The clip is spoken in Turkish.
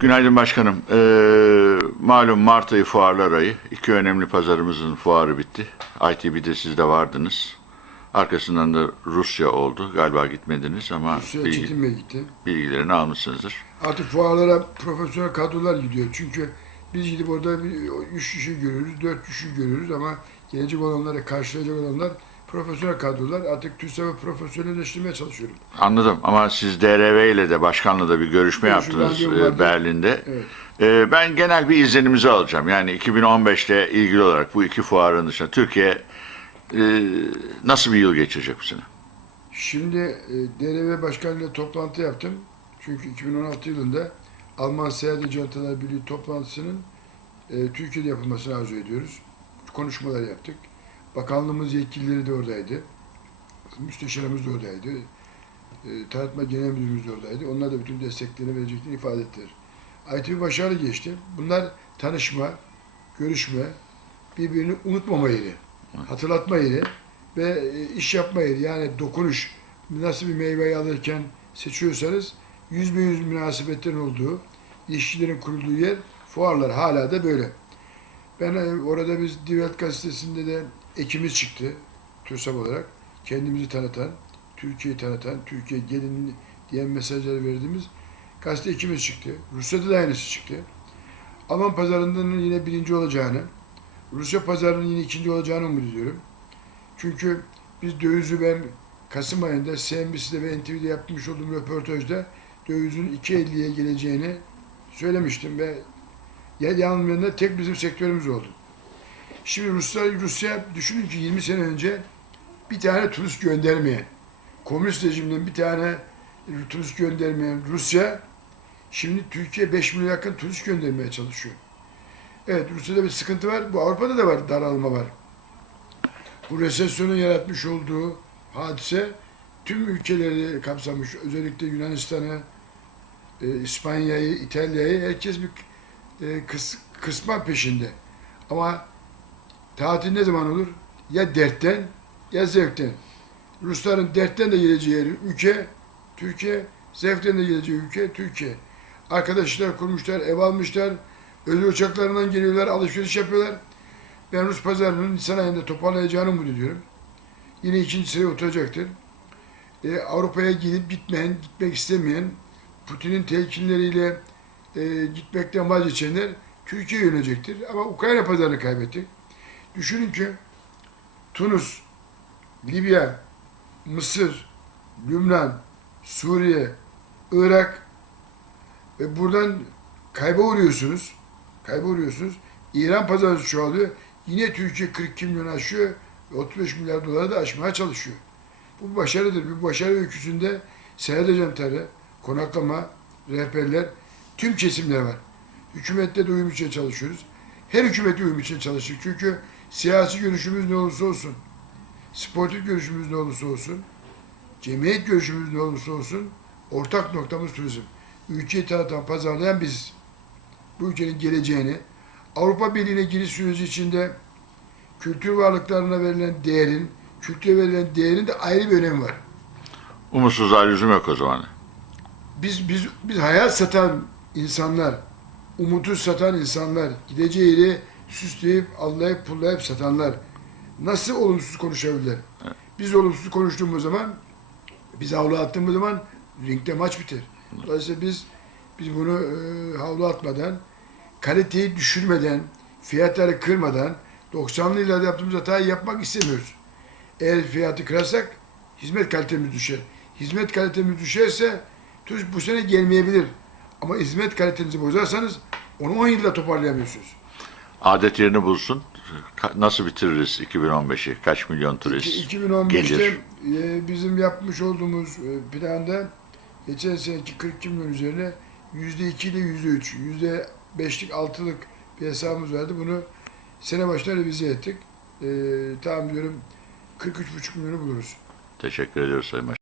Günaydın başkanım. Ee, malum Mart ayı fuarlar ayı. İki önemli pazarımızın fuarı bitti. ITB'de siz de vardınız. Arkasından da Rusya oldu. Galiba gitmediniz ama Rusya bilgi, gitti. bilgilerini almışsınızdır. Artık fuarlara profesyonel kadrolar gidiyor. Çünkü biz gidip orada bir üç kişi görüyoruz, dört kişi görüyoruz ama gelecek olanları karşılayacak olanlar profesyonel kadrolar. Artık TÜSAV'ı profesyonelleştirmeye çalışıyorum. Anladım ama siz DRV ile de başkanla da bir görüşme Görüşme yaptınız e. Berlin'de. Evet. Ee, ben genel bir izlenimizi alacağım. Yani 2015 ile ilgili olarak bu iki fuarın dışında Türkiye e, nasıl bir yıl geçirecek bu sene? Şimdi e, DRV Başkanı'yla toplantı yaptım. Çünkü 2016 yılında Alman Seyahat Ajantalar Birliği toplantısının e, Türkiye'de yapılmasını arzu ediyoruz. Konuşmalar yaptık. Bakanlığımız yetkilileri de oradaydı. Müsteşarımız da oradaydı. E, Tanıtma Genel Müdürümüz de oradaydı. Onlar da bütün desteklerini vereceklerini ifade ettiler. ITV başarılı geçti. Bunlar tanışma, görüşme, birbirini unutmama yeri, hatırlatma yeri ve e, iş yapma yeri. Yani dokunuş, nasıl bir meyveyi alırken seçiyorsanız yüz be yüz münasebetlerin olduğu, işçilerin kurulduğu yer, fuarlar hala da böyle. Ben e, orada biz Divelt gazetesinde de ekimiz çıktı TÜRSAP olarak. Kendimizi tanıtan, Türkiye'yi tanıtan, Türkiye gelin diyen mesajları verdiğimiz gazete ekimiz çıktı. Rusya'da da aynısı çıktı. Alman pazarının yine birinci olacağını, Rusya pazarının yine ikinci olacağını umut ediyorum. Çünkü biz dövizi ben Kasım ayında CNBC'de ve NTV'de yapmış olduğum röportajda dövizin 2.50'ye geleceğini söylemiştim ve yanılmayanlar tek bizim sektörümüz oldu. Şimdi Rusya, Rusya düşünün ki 20 sene önce bir tane turist göndermeyen, komünist rejimden bir tane turist göndermeyen Rusya, şimdi Türkiye 5 milyon yakın turist göndermeye çalışıyor. Evet Rusya'da bir sıkıntı var, bu Avrupa'da da var, daralma var. Bu resesyonun yaratmış olduğu hadise tüm ülkeleri kapsamış. Özellikle Yunanistan'ı, e, İspanya'yı, İtalya'yı herkes bir e, kıs, kısma peşinde. Ama tatil ne zaman olur? Ya dertten ya zevkten. Rusların dertten de geleceği yer ülke Türkiye, zevkten de geleceği ülke Türkiye. Arkadaşlar kurmuşlar, ev almışlar, özel uçaklarından geliyorlar, alışveriş yapıyorlar. Ben Rus pazarının Nisan ayında toparlayacağını umut ediyorum. Yine ikinci sıraya oturacaktır. E, Avrupa'ya gidip gitmeyen, gitmek istemeyen, Putin'in telkinleriyle e, gitmekten vazgeçenler Türkiye'ye yönelecektir. Ama Ukrayna pazarını kaybettik. Düşünün ki Tunus, Libya, Mısır, Lübnan, Suriye, Irak ve buradan kayba uğruyorsunuz. Kayba uğruyorsunuz. İran pazarı çoğalıyor. Yine Türkiye 42 milyon aşıyor ve 35 milyar doları da aşmaya çalışıyor. Bu bir başarıdır. Bu başarı öyküsünde seyahat ajantarı, konaklama, rehberler, tüm kesimler var. Hükümette de uyum için çalışıyoruz. Her hükümete uyum için çalıştık. Çünkü siyasi görüşümüz ne olursa olsun, sportif görüşümüz ne olursa olsun, cemiyet görüşümüz ne olursa olsun, ortak noktamız turizm. Ülkeyi tanıtan, pazarlayan biziz. Bu ülkenin geleceğini, Avrupa Birliği'ne giriş süreci içinde kültür varlıklarına verilen değerin, kültüre verilen değerin de ayrı bir önemi var. Umutsuzluğa lüzum yok o zaman. Biz biz biz hayat satan insanlar, umutu satan insanlar, gideceği yeri süsleyip, allayıp, pullayıp satanlar nasıl olumsuz konuşabilirler? Biz olumsuz konuştuğumuz zaman, biz havlu attığımız zaman ringde maç biter. Dolayısıyla biz biz bunu e, havlu atmadan, kaliteyi düşürmeden, fiyatları kırmadan 90'lı yıllarda yaptığımız hatayı yapmak istemiyoruz. Eğer fiyatı kırarsak hizmet kalitemiz düşer. Hizmet kalitemiz düşerse turist bu sene gelmeyebilir. Ama hizmet kalitenizi bozarsanız onu 10 yılda toparlayamıyorsunuz. Adet yerini bulsun. Nasıl bitiririz 2015'i? Kaç milyon turist İki- 2015'te gelir? e, bizim yapmış olduğumuz e, planda geçen seneki 42 milyon üzerine %2 ile %3, %5'lik 6'lık bir hesabımız vardı. Bunu sene başında revize ettik. E, tahmin ediyorum 43,5 milyonu buluruz. Teşekkür ediyoruz Sayın Başkan.